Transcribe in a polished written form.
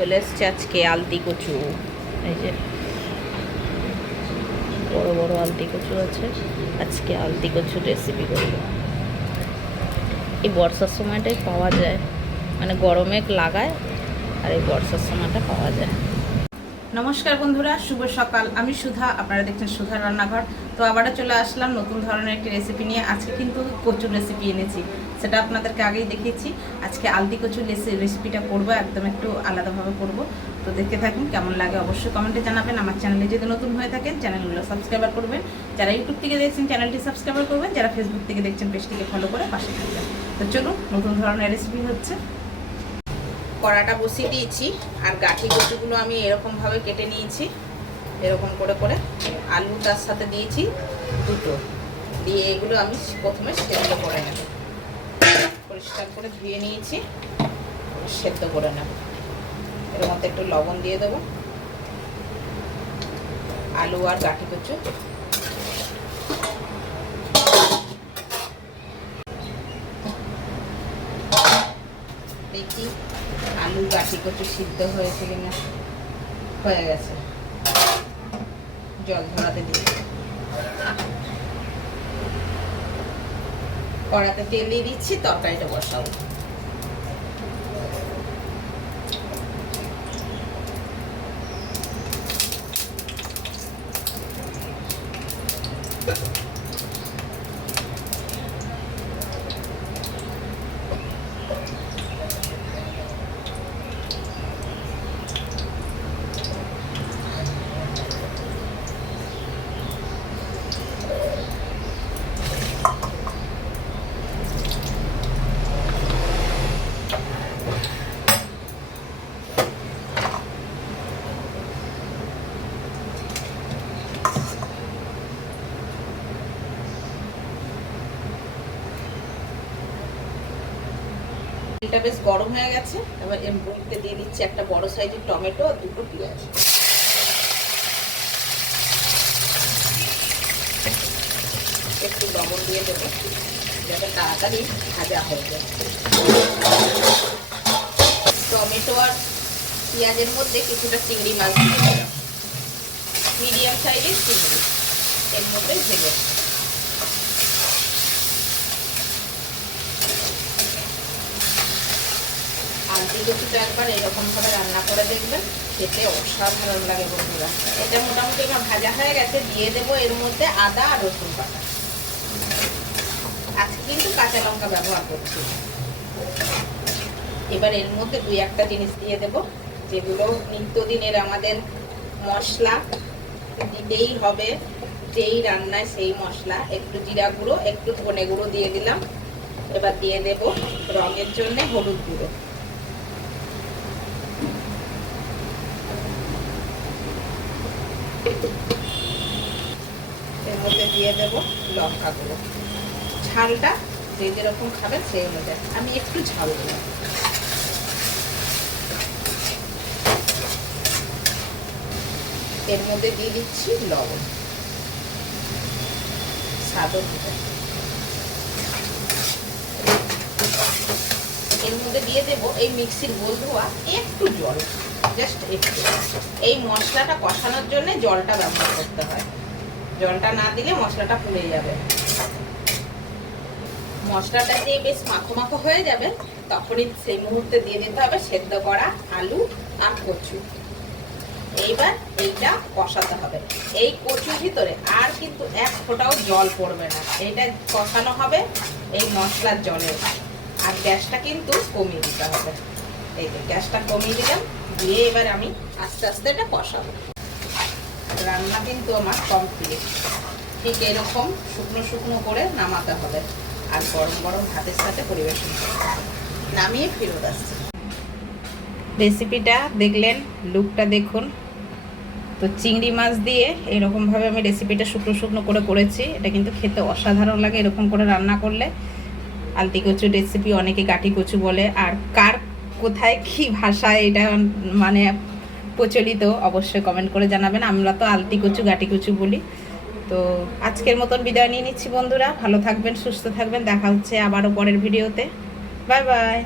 চলে এসছে আজকে আলতি কচু। এই যে বড় বড় আলতি কচু আছে, আজকে আলতি কচুর রেসিপি করব। এই বর্ষার সময়টাই পাওয়া যায়, মানে গরমে লাগায় আর এই বর্ষার সময়টা পাওয়া যায়। নমস্কার বন্ধুরা, শুভ সকাল। আমি সুধা, আপনারা দেখছেন সুধার রান্নাঘর। তো আবারও চলে আসলাম নতুন ধরনের একটি রেসিপি নিয়ে। আজকে কিন্তু কচুর রেসিপি এনেছি, সেটা আপনাদেরকে আগেই দেখিয়েছি। আজকে আলতি কচুর রেসিপিটা করবো, একদম একটু আলাদাভাবে করবো। তো দেখতে থাকুন, কেমন লাগে অবশ্যই কমেন্টে জানাবেন। আমার চ্যানেলে যদি নতুন হয়ে থাকেন চ্যানেলগুলো সাবস্ক্রাইবার করবেন, যারা ইউটিউব থেকে দেখছেন চ্যানেলটি সাবস্ক্রাইবার করবেন, যারা ফেসবুক থেকে দেখছেন পেজটিকে ফলো করে পাশে থাকবেন। তো চলুন, নতুন ধরনের রেসিপি হচ্ছে। কড়াটা বসিয়ে দিয়েছি, আর গাঠি কচুগুলো আমি এরকমভাবে কেটে নিয়েছি, এরকম করে করে। আলু তার সাথে দিয়েছি দুটো, দিয়ে এগুলো আমি প্রথমে সেদ্ধ করে নেব। পরিষ্কার করে ধুয়ে নিয়েছি, সেদ্ধ করে নেব। এর মধ্যে একটু লবণ দিয়ে দেবো। আলু আর গাঠি কচু দেখি আলু গাঠি কচু সিদ্ধ হয়েছে কিনা। হয়ে গেছে, জল ধরাতে দিই। কড়াতে তেল দিয়ে দিচ্ছি, তরকারিটা বসাবো। তেলটা বেশ গরম হয়ে গেছে। এবার এর মধ্যে দিয়ে দিচ্ছি একটা বড় সাইজের টমেটো আর দুটো পেঁয়াজ। একটু লবণ দিয়ে দেবো, যাতে তাড়াতাড়ি ভাজা হয়ে যায়। টমেটো আর পেঁয়াজের মধ্যে কিছুটা চিংড়ি মাছ দিয়ে দিলাম, মিডিয়াম সাইজের চিংড়ি, এর মধ্যে ভেজে। আলতি কচুটা একবার এরকমভাবে রান্না করে দেখবেন, খেতে অসাধারণ লাগে বন্ধুরা। এটা মোটামুটি আমার ভাজা হয়ে গেছে। দিয়ে দেবো এর মধ্যে আদা আর রসুন বাটা। আজকে কিন্তু কাঁচা লঙ্কা ব্যবহার করছি। এবার এর মধ্যে দুই একটা জিনিস দিয়ে দেব, যেগুলো নিত্যদিনের আমাদের মশলা, দিতেই হবে যেই রান্নায় সেই মশলা। একটু জিরা গুঁড়ো, একটু ধনে গুঁড়ো দিয়ে দিলাম। এবার দিয়ে দেব রঙের জন্য হলুদ গুঁড়ো। এর মধ্যে দিয়ে দেব লঙ্কা গুঁড়ো। ঝালটা যে যেরকম খাবেন সেই অনুযায়ী, আমি একটু ঝাল দিলাম। এর মধ্যে দিয়ে দিচ্ছি লবণ, স্বাদ অনুযায়ী। এর মধ্যে দিয়ে দেব এই মিক্সির গোল ধোয়া একটু জল, জাস্ট একটু। এই মশলাটা কষানোর জন্য জলটা ব্যবহার করতে হয়, জলটা না দিলে মশলাটা পুড়ে যাবে। মশলাটা দিয়ে বেশ মাখো মাখো হয়ে যাবে, তখনই সেই মুহূর্তে দিয়ে দিতে হবে সেদ্ধ করা আলু আর কচু। এইবার এইটা কষাতে হবে। এই কচুর ভিতরে আর কিন্তু এক ফোঁটাও জল পড়বে না, এটা কষানো হবে এই মশলার জলে। আর গ্যাসটা কিন্তু কমিয়ে দিতে হবে। এই যে গ্যাসটা কমিয়ে দিলাম, দিয়ে এবার আমি আস্তে আস্তে এটা কষাবো। রান্না কিন্তু আমার কমপ্লিট। ঠিক এরকম শুকনো শুকনো করে নামাতে হবে, আর গরম গরম ভাতের সাথে পরিবেশন করতে হবে। নামিয়ে ফেরত আসছে। রেসিপিটা দেখলেন, লুকটা দেখুন। তো চিংড়ি মাছ দিয়ে এরকমভাবে আমি রেসিপিটা শুকনো শুকনো করে করেছি। এটা কিন্তু খেতে অসাধারণ লাগে এরকম করে রান্না করলে। আলতি কচুর রেসিপি অনেকে গাঠি কচু বলে, আর কার কোথায় কি ভাষায় এটা মানে প্রচলিত অবশ্যই কমেন্ট করে জানাবেন। আমরা তো আলতি কচু গাঠি কচু বলি। তো আজকের মতন বিদায় নিয়ে নিচ্ছি বন্ধুরা। ভালো থাকবেন, সুস্থ থাকবেন। দেখা হচ্ছে আবারও পরের ভিডিওতে। Bye bye.